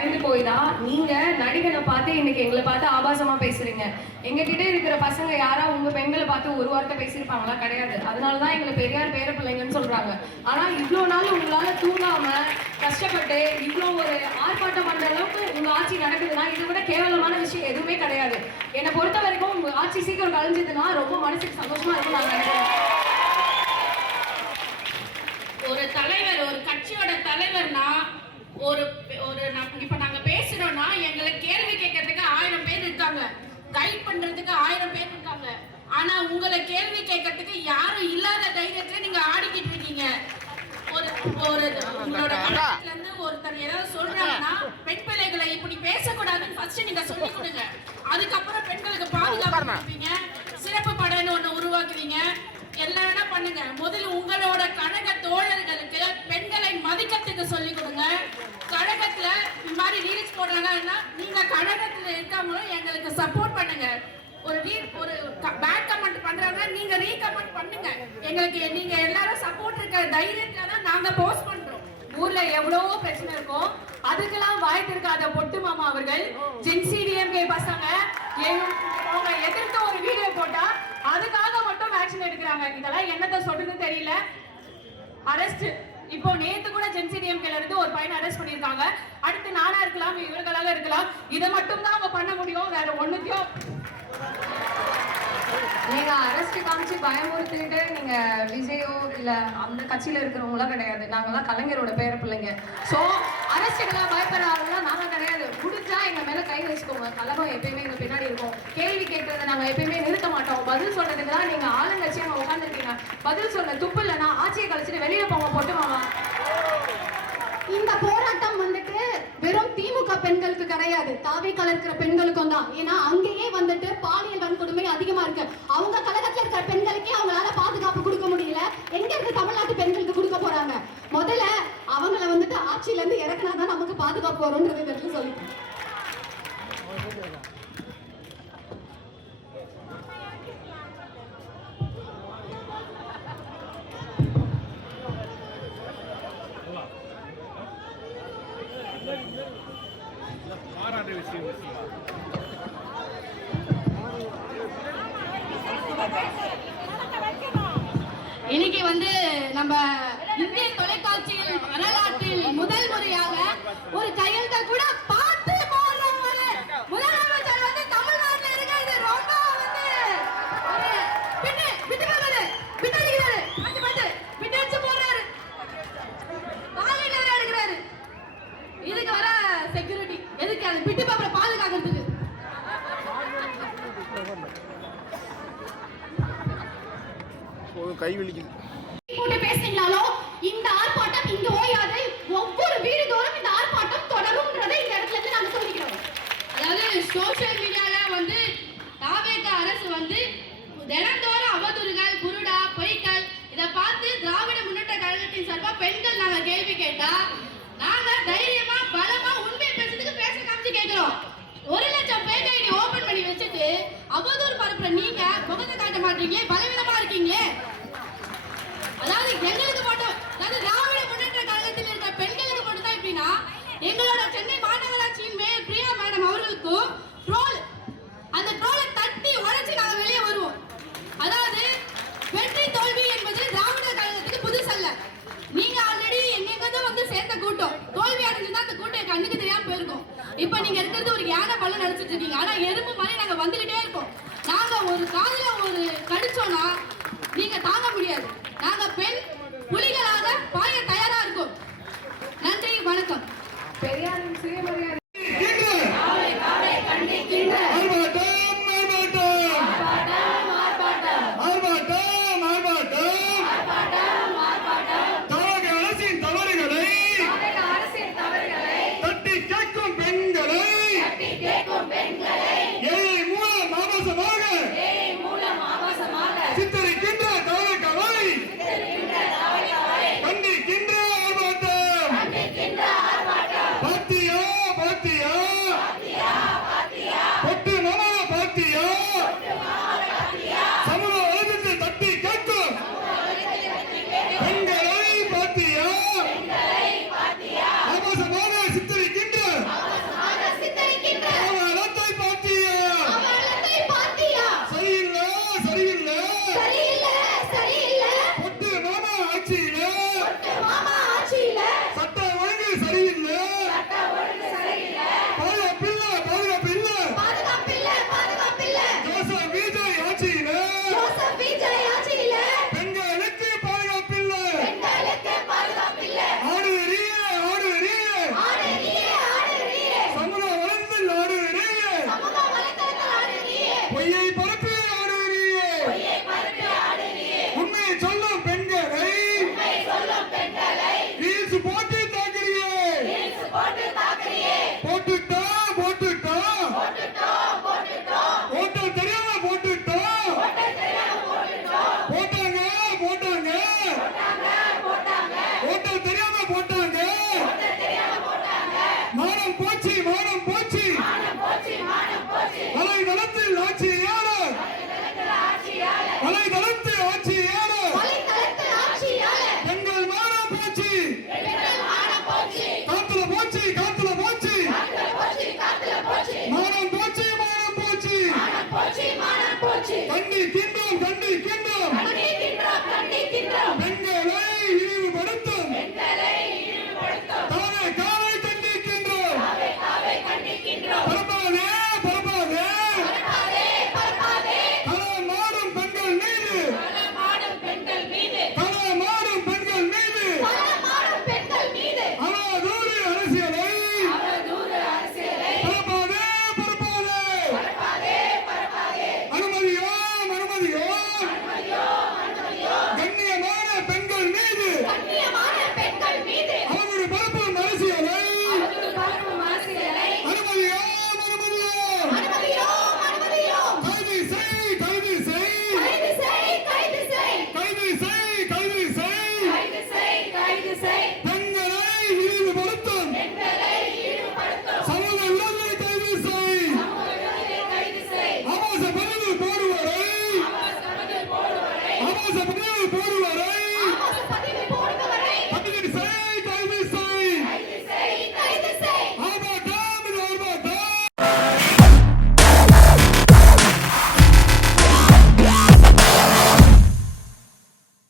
பயந்து போய் தான் நீங்க நடிகனை பார்த்து இன்னைக்கு எங்களை பார்த்து ஆபாசமா பேசுறீங்க. எங்க கிட்ட இருக்கிற பசங்க யாரா உங்க பெண்களை பார்த்து ஒரு வார்த்தை பேசியிருப்பாங்களா? கிடையாது. அதனாலதான் எங்களை பெரியார் பேர பிள்ளைங்கன்னு சொல்றாங்க. ஆனா இவ்வளவு நாள் உங்களால தூங்காம கஷ்டப்பட்டு இவ்வளவு ஒரு ஆர்ப்பாட்டம் பண்ற அளவுக்கு உங்க ஆட்சி நடக்குதுன்னா இதை விட கேவலமான விஷயம் எதுவுமே கிடையாது. என்னை பொறுத்த வரைக்கும் உங்க ஆட்சி சீக்கிரம் கழிஞ்சதுன்னா ரொம்ப மனசுக்கு சந்தோஷமா இருக்கும் நான் நினைக்கிறேன். ஒரு தலைவர், ஒரு கட்சியோட தலைவர்னா ஒரு இப்ப நாங்க பேசுறோம்னா எங்களை கேள்வி கேட்கறதுக்கு 1000 பேர் இருக்காங்க, கைட் பண்றதுக்கு 1000 பேர் இருக்காங்க. ஆனா உங்களை கேள்வி கேட்கறதுக்கு யாரும் இல்லாத தைரியத்துல நீங்க ஆடிக்கிட்டு இருக்கீங்க. உங்களோட கணக்குல இருந்து ஒருத்தர் ஏதாவது சொல்றாங்கன்னா பெண் பிள்ளைகளை இப்படி பேசக்கூடாதுன்னு ஃபர்ஸ்ட் நீங்க சொல்லி கொடுங்க. அதுக்கப்புறம் பெண்களுக்கு பாதுகாப்பு கொடுப்பீங்க, சிறப்பு படைன்னு ஒண்ணு உருவாக்குவீங்க, எல்லாம் என்ன பண்ணுங்க. முதல்ல உங்களோட கழக தோழர்களுக்கு பெண்களை மதிக்கிறதுக்கு சொல்லி கொடுங்க. கழகத்துல இந்த மாதிரி ரீல்ஸ் போடுறாங்கன்னா நீங்க கழகத்துல இருக்கவங்களும் எங்களுக்கு சப்போர்ட் பண்ணுங்க. ஒரு பேட் கமெண்ட் பண்றாங்க, நீங்க ரீகமெண்ட் பண்ணுங்க. எங்களுக்கு நீங்க எல்லாரும் சப்போர்ட் இருக்கிற தைரியத்துல தான் நாங்க போஸ்ட் பண்றோம். ஊர்ல எவ்வளவோ பிரச்சனை இருக்கும், அதுக்கெல்லாம் வாய்ப்பு இருக்காத பொட்டு மாமா அவர்கள் ஜென்சிடிஎம்கே பசங்க அவங்க எதிர்த்து ஒரு வீடியோ போட்டா அதுக்காக மட்டும் ஆக்ஷன் எடுக்கிறாங்க. இதெல்லாம் என்னத்தை சொல்றதுன்னு தெரியல. அரெஸ்ட் இப்போ நேத்து கூட ஜென்சிடிஎம்கேல இருந்து ஒரு பையனை அரெஸ்ட் பண்ணிருக்காங்க. அடுத்து நானா இருக்கலாம், இவர்களாக இருக்கலாம். இதை மட்டும் தான் அவங்க பண்ண முடியும், வேற ஒண்ணுத்தையும் நீங்க அரெஸ்ட் காமிச்சு பயமுறுத்திட்டு நீங்க விஜயோ இல்ல அந்த கட்சியில இருக்கிறவங்களாம் கிடையாது. நாங்கெல்லாம் கலைஞரோட பேர பிள்ளைங்க. சோ அரெஸ்டுக்கெல்லாம் பயப்படுறாங்கன்னா நாங்க கிடையாது. முடிஞ்சா எங்க மேல கை வச்சுக்கோங்க. கலகம் எப்பயுமே எங்க பின்னாடி இருக்கும். கேள்வி கேட்கறத நாங்க எப்பயுமே நிறுத்த மாட்டோம். பதில் சொல்றதுக்கு தான் நீங்க ஆளுங்கட்சியை உட்காந்துருக்கீங்க. பதில் சொல்ல துப்பு இல்லைன்னா ஆட்சியை கழிச்சுட்டு வெளியே போங்க போட்டு வாங்க. இந்த போராட்டம் வந்துட்டு வெறும் திமுக பெண்களுக்கு கிடையாது, தாவே கலர்க்கிற பெண்களுக்கும் தான். ஏன்னா அங்கேயே வந்துட்டு பாலியல் வன்கொடுமை அதிகமா இருக்கு. அவங்க கழகத்துல இருக்கிற பெண்களுக்கே அவங்களால பாதுகாப்பு கொடுக்க முடியல. எங்க இருந்து தமிழ்நாட்டு பெண்களுக்கு கொடுக்க போறாங்க? முதல்ல அவங்கள வந்துட்டு ஆட்சியில இருந்து இறக்குனாதான் நமக்கு பாதுகாப்பு வரும்ன்றது சொல்லி இன்னைக்கு வந்து நம்ம இந்திய தொலைக்காட்சியில் வரலாற்றில் முதல் முறையாக ஒரு கையெழுத்தை கூட பார்த்து போடுற ஒரு முதலமைச்சர் வந்து தமிழ்நாட்டில் இருக்கிறது ரொம்ப வந்து பின்னடிச்சு போடுறாரு, பாலியல் எடுக்கிறாரு. இதுக்கு வர செக்யூரிட்டி எதுக்கு? அது பிட்டு பேப்பரை பாதுகாக்கிறதுக்கு. கை வலிக்குது போட்டு பேசினாலும் இந்த ஆர்ப்பாட்டம் இங்க ஓயாது. ஒவ்வொரு வீடு தோறும் இந்த ஆர்ப்பாட்டம் தொடரும்ன்றதை இந்த இடத்துல இருந்து நாங்க சொல்லிக்கிறோம். அதாவது சோசியல் மீடியால வந்து தாவேக அரசு வந்து தினந்தோறும் அவதூறுகள், குருடா, பொய்கள் இதை பார்த்து திராவிட முன்னேற்ற கழகத்தின் சார்பா பெண்கள் நாங்க கேள்வி கேட்டா நாங்க தைரியமா பலமா உண்மையை பேசுறதுக்கு பேச காமிச்சு கேட்கிறோம். 1,00,000 பேஜ் ஐடி ஓபன் பண்ணி வச்சுட்டு அவதூறு பரப்புற நீங்க முகத்தை காட்ட மாட்டீங்களே, பலவீனமா இருக்கீங்களே. அதாவது எங்களுக்கு மட்டும், அதாவது திராவிட முன்னேற்ற கழகத்தில் இருக்கிற பெண்களுக்கு மட்டும் தான் எப்படின்னா எங்களோட சென்னை மாநகராட்சியின் மேயர் பிரியா மேடம் அவர்களுக்கும் ட்ரோல், அந்த ட்ரோலை தட்டி உடைச்சு நாங்க வெளியே வருவோம். அதாவது வெற்றி தோல்வி என்பது திராவிட கழகத்துக்கு புதுசல்ல. நீங்க ஆல்ரெடி எங்கெங்கதான் வந்து சேர்ந்த கூட்டம் தோல்வி அடைஞ்சுதான் அந்த கூட்டம் கண்ணுக்கு தெரியாம போயிருக்கும். இப்ப நீங்க இருக்கிறது ஒரு யானை பல்ல நினைச்சிட்டு இருக்கீங்க. ஆனா எறும்பு மாதிரி நாங்க வந்துகிட்டே இருக்கோம். நாங்க ஒரு காதுல ஒரு கடிச்சோம்னா நீங்க தாங்க முடியாது. நாங்க பெண் புலிகளாக பாய தயாரா இருக்கோம். நன்றி, வணக்கம். பெரியாரின் சுயமரியாதை சித்தரிக்கின்ற போச்சு மானம் போச்சு